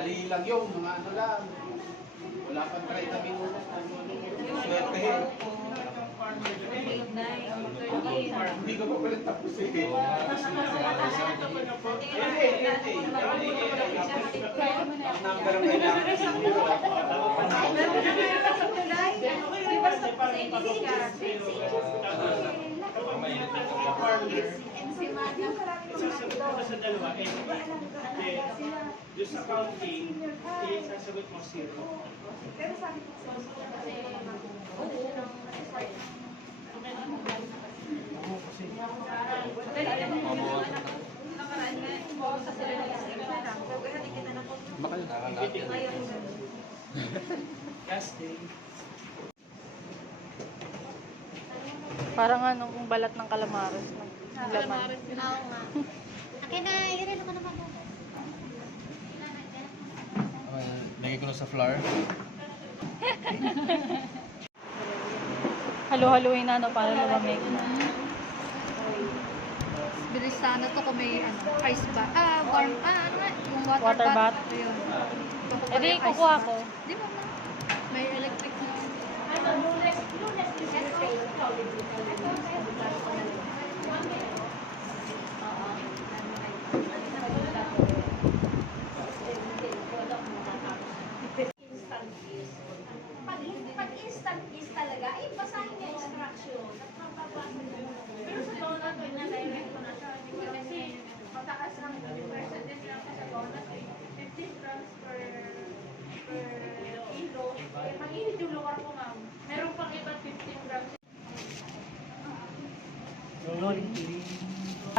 Bali lang yung mga ano lang. Wala pang 30 minutos. Swertehin. Hindi ko pa pala tapos eh. Number ang Sa dalawa, just accounting, sasagot mo zero. Pero sabi ko sa Parang ano, kung balat ng calamares. Laman. Oo nga. Akin na, i-relo ko naman. Lagay ko na sa flour. Halo-haluin na, no, para lumamig na. Bilis sana to kung may ice ba? Warm, ano nga? Yung Water bath? Ayun. E di, kukuha ko. Di ba ma? May electric na. Pag instant is talaga, ay basahin niya instruction. Pero sa donut, na-direct ko na siya. Kasi mataas ang percentage lang sa donut. 15 grams per kilo. Mag-init yung lugar ko, ma'am. Meron pang iba 15 grams.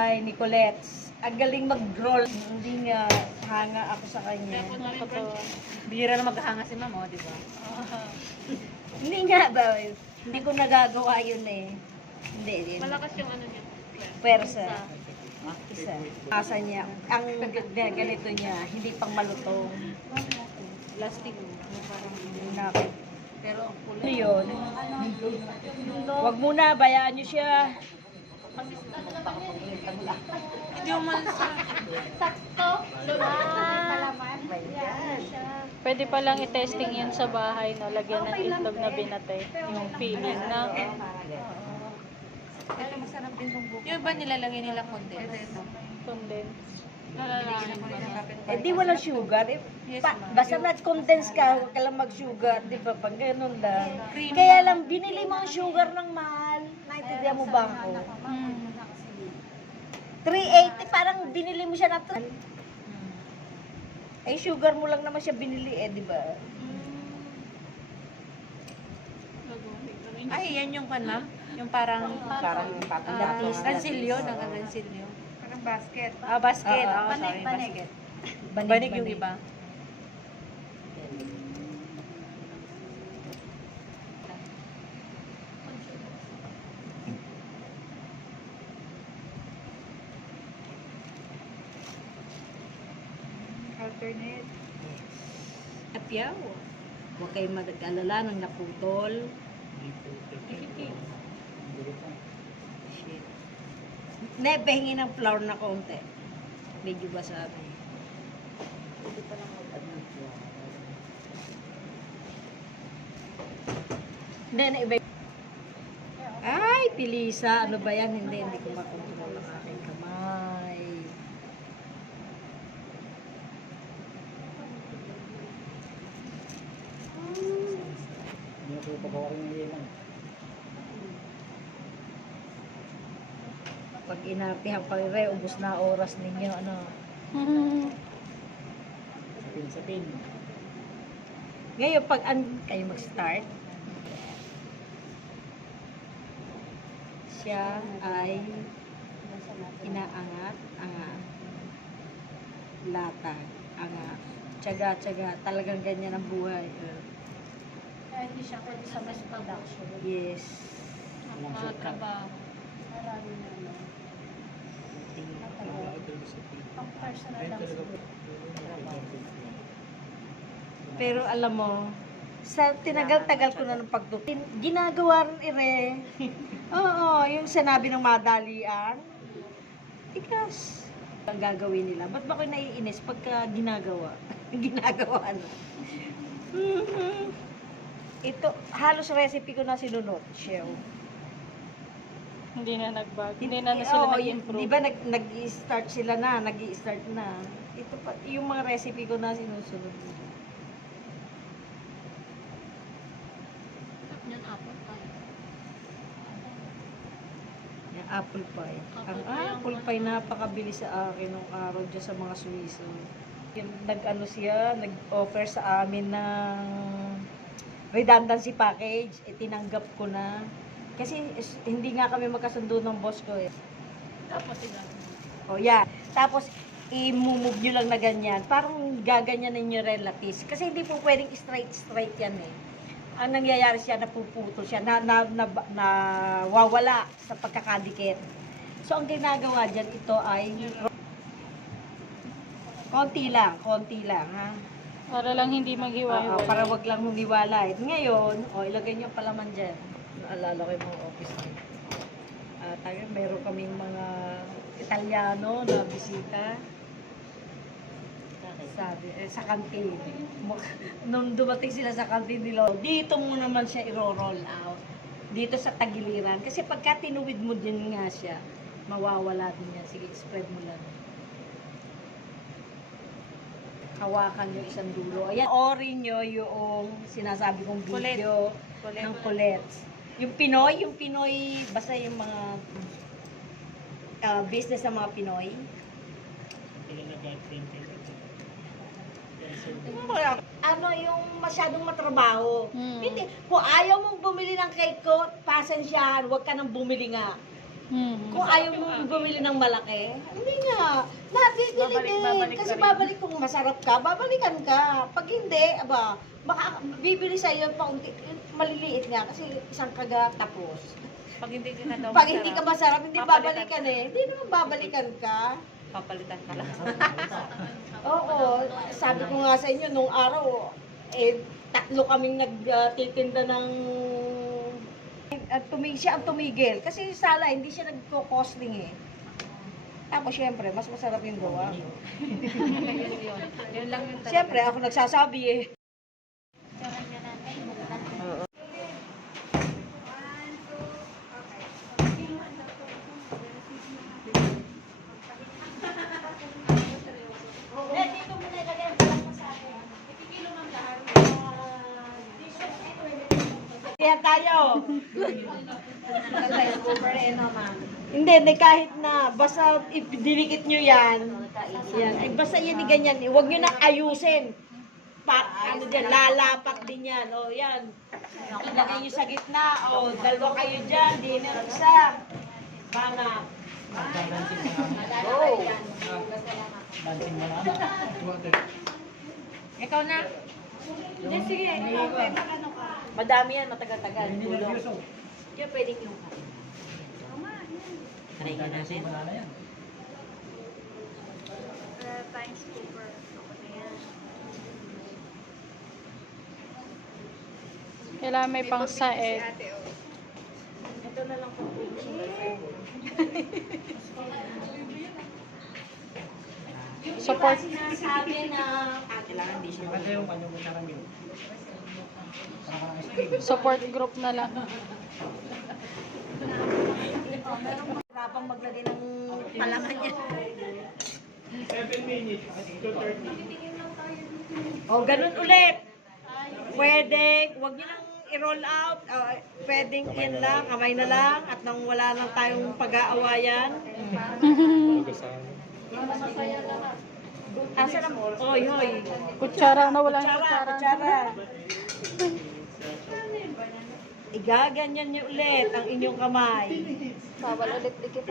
Ay, Nicolette, ang galing mag-roll. Hindi nga hanga ako sa kanya. Totoo. Bihira na maghanga si mama, di ba? Hindi nga ba? Hindi ko nagagawa yun eh. Hindi. Malakas yung ano niya. Persa. Isa. Asa niya. Ang ganito niya, hindi pang malutong. Plastic. Parang nakit. Pero ang pula. Ano yun? Huwag muna, bayaan niyo siya. Hindi mo man sa... Sakto. Palaman. Pwede palang i-testing yun sa bahay, no? Lagyan ng itlog na binate. Yung feeling na. Ito masarap din tong buko. Yung iba nilalagay nila condense. Condense. Eh di wala sugar. Eh, basta na-condense ka, huwag ka lang mag-sugar. Di ba? Pag ganun lang. Kaya lang, binili mo ang sugar ng mahal. Naintindihan mo ba ako? 380, parang binili mo siya na eh, sugar mo lang naman siya binili eh, di ba? Ay, yan yung kan, yung parang gansilyo, naka-gansilyo. Parang basket. Basket. Banig, Sorry, banig. basket. Banig yung iba. Alternate. Apyaw. Huwag kayong mag-alala ng naputol. Shit. Hindi, pahingi ng flour na konti. Medyo basabi. Pwede pa lang mag-add ng flour. Hindi, naiba. Ay, pilisa. Ano ba yan? Hindi ko makontrol ang aking kamay. Pag inapihan pa rin, ubos na oras ninyo, ano. Sapin. Ngayon, pag kayo mag-start, siya ay inaangat, latag, tiyaga, talagang ganyan ang buhay. Hindi siya pwede sa mass production. Yes. Trabaho. Marami na ano. Pang personal lang siguro. Pero alam mo, sa tinagal-tagal ko na ng pagtutin, ginagawa rin ire. Oo, yung sinabi ng madalian, tikas. Ang gagawin nila. Ba't ba ko naiinis pagka ginagawa? ang ginagawa na. Ito, halos recipe ko na sinunod, Shew. Hindi na nagbago. Hindi na sila nag-improve. Di ba nag-i-start sila na, nag-i-start na. Ito pa, yung mga recipe ko na sinusunod. Yan, apple pie. Yung apple pie. Ang apple pie napakabilis sa akin nung araw dyan sa mga Swiso. Yung nag-ano siya, nag-offer sa amin ng redundancy package. Tinanggap ko na. Kasi hindi nga kami magkasundo ng boss ko eh. Tapos sila. O yan. Tapos, i-move nyo lang na ganyan. Parang gaganyanin yung relatives. Kasi hindi po pwedeng straight yan eh. Ang nangyayari siya, napuputol siya, nawawala sa pagkakadikit. So, ang ginagawa dyan, ito ay konti lang, ha? Para lang hindi maghiwa-hiwalay. Para wag lang humiwalay. Ngayon, ilagay nyo palaman dyan. Naalala ko yung mga office ko. Meron kaming mga Italiano na bisita. Sabi, sa kantin. Nung dumating sila sa kantin nila, dito mo naman siya i-roll out. Dito sa tagiliran. Kasi pagka tinuwid mo din nga siya, mawawala din yan. Sige, spread mo lang. Hawakan yung isang dulo. Ayan, orin nyo yung sinasabi kong video ng Colette. Yung Pinoy, basta yung mga business ng mga Pinoy. Ano yung masyadong matrabaho. Hindi, kung ayaw mong bumili ng cake ko, pasensyahan, huwag ka nang bumili nga. Kung ayaw mong bumili ng malaki, hindi nga. Nabibili din. Kasi babalik kung masarap ka, babalikan ka. Pag hindi, bibili sa'yo paunti, maliliit nga kasi isang kagat tapos. Pag hindi ka daw Pag hindi ka masarap, hindi babalikan eh. Hindi naman babalikan ka. papalitan ka lang. Oo, sabi ko nga sa inyo, nung araw, tatlo kaming nagtitinda ng at siya ang tumigil. Kasi sala, hindi siya nagko-costing eh. Tapos syempre, mas masarap yung gawa. Yun lang yung Syempre, ako nagsasabi eh. Dito mo na ilagay ang palang sa akin. Ipikilo ng lahat. Kaya tayo. Hindi, kahit na, basta idilikit nyo yan. Yan. Ay, basta yan ganyan. Huwag nyo na ayusin. Ano dyan, lalapak din yan. O, yan. Ilagay nyo sa gitna. O, dalawa kayo dyan. Dinner isa. Bana. Go. Ikaw na. Hindi, sige. Madami yan, matagal-tagal. Kaya pwedeng yung try ka natin. Times Cooper. Ako na yan. Kailangan may pang saed. Ito na lang po. Support. Sinasabi na Kailangan hindi siya maganda yung kanyang mutara nyo. Support group na lang. Kapang maglagay ng palaman niya. 7 minutes to 30. O, ganun ulit. Pwedeng, huwag nyo nang i-roll out. Pwedeng yan lang, kamay na lang. At nang wala nang tayong pag-aawayan. Asa na mo? Hoy, hoy. Kutsara na walang Kutsara, kutsara. kutsara. Igaganyan nyo ulit ang inyong kamay. Bawal ulit dikit.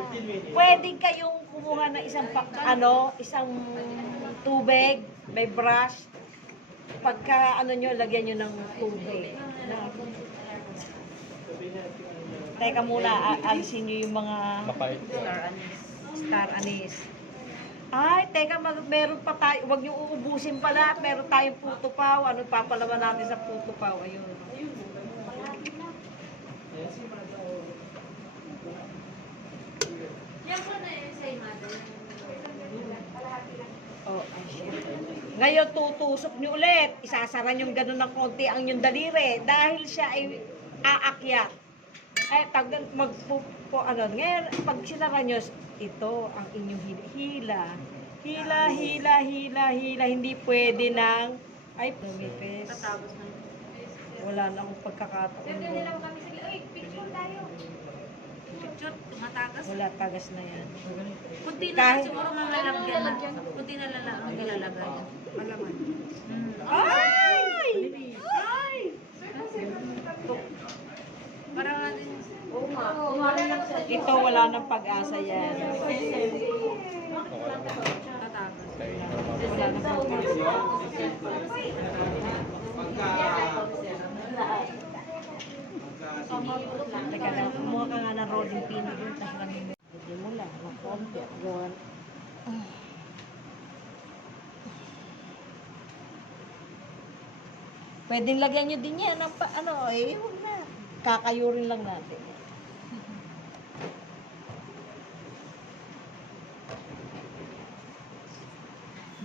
Pwede kayong kumuha ng isang tubig, may brush. Pagka nyo, lagyan nyo ng tubig. Teka muna, alisin nyo yung mga star anise. Ay, teka, meron pa tayo. Huwag nyo uubusin pala. Meron tayong puto paw. Ano papalaman natin sa puto paw? Ayun. Yan po na yung say mother. Oh, ay shit. Ngayon, tutusok niyo ulit. Isasara niyo ganun ng konti ang yung daliri dahil siya ay aakyat. Ay, ngayon, pag sinara niyo, ito ang inyong hila. Hila. Hindi pwede ng, ay, lumipis. Wala na akong pagkakataon. Ganda lang kami sila. Uy, picture tayo. Picture, tumatagas. Wala, tagas na yan. Kunti na lang Kahit- siguro mga lalagyan na. Kunti na lang ang ilalagay. Malaman. Ay! Para nga din. Ito, wala nang pag-asa yan. Tatagas. Wala nang pag-asa. Teka lang, kumuha ka nga ng rolling pin doon. Hindi mo lang, ng konti. Gawan. Pwedeng lagyan nyo din yan. Huwag na. Kakayurin lang natin.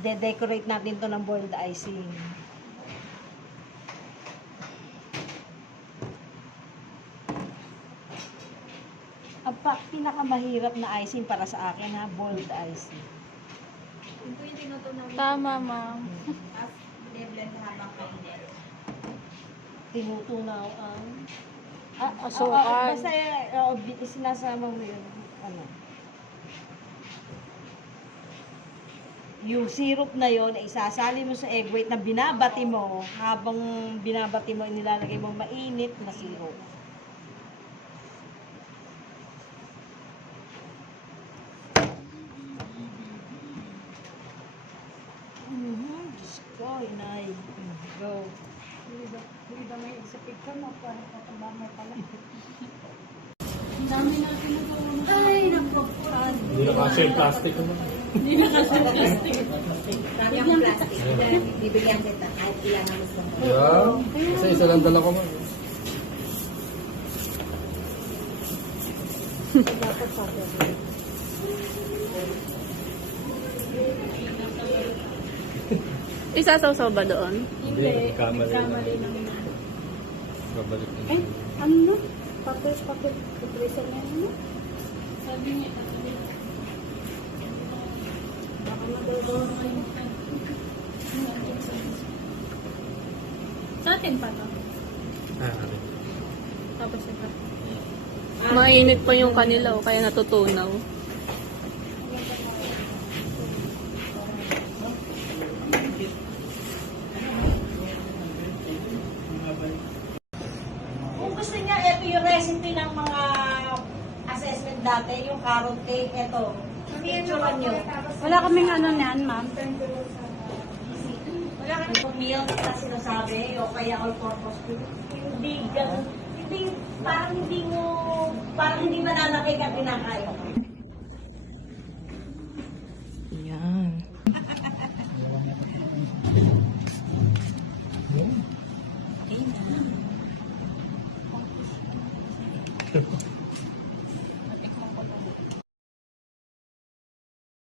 De-decorate natin to ng boiled icing. Ang pinakamahirap na icing para sa akin ha, boiled icing. Tama, ma'am. Tinutunaw ang Asukal. basta sinasama mo yun. Ano? Yung syrup na yon isasali mo sa egg white na binabati mo. Habang binabati mo, nilalagay mo mainit na syrup. Diyos ko, inay. Go. Hindi na kasi yung plastic ko na. Bibigyan kita kahit ilan ang gusto mo. Yeah. Kasi isa lang dala ko man. Isasaw-saw ba doon? Hindi, kamali lang. Babalik na. Ay, ano? Papel. Papresa niya, ano? Sabi niya, baka magagawa kayo. Sa atin pa to. Okay. Tapos ito. Mainit pa yung kanila, kaya natutunaw. Kung gusto niya, ito yung recipe ng mga assessment dati, yung carrot cake, ito. Picturean nyo. Wala kaming ano niyan, ma'am. Wala ka ng milk na sinasabi, o kaya all-purpose food. Hindi ganun. Hindi, parang hindi mananakit ang kinakain.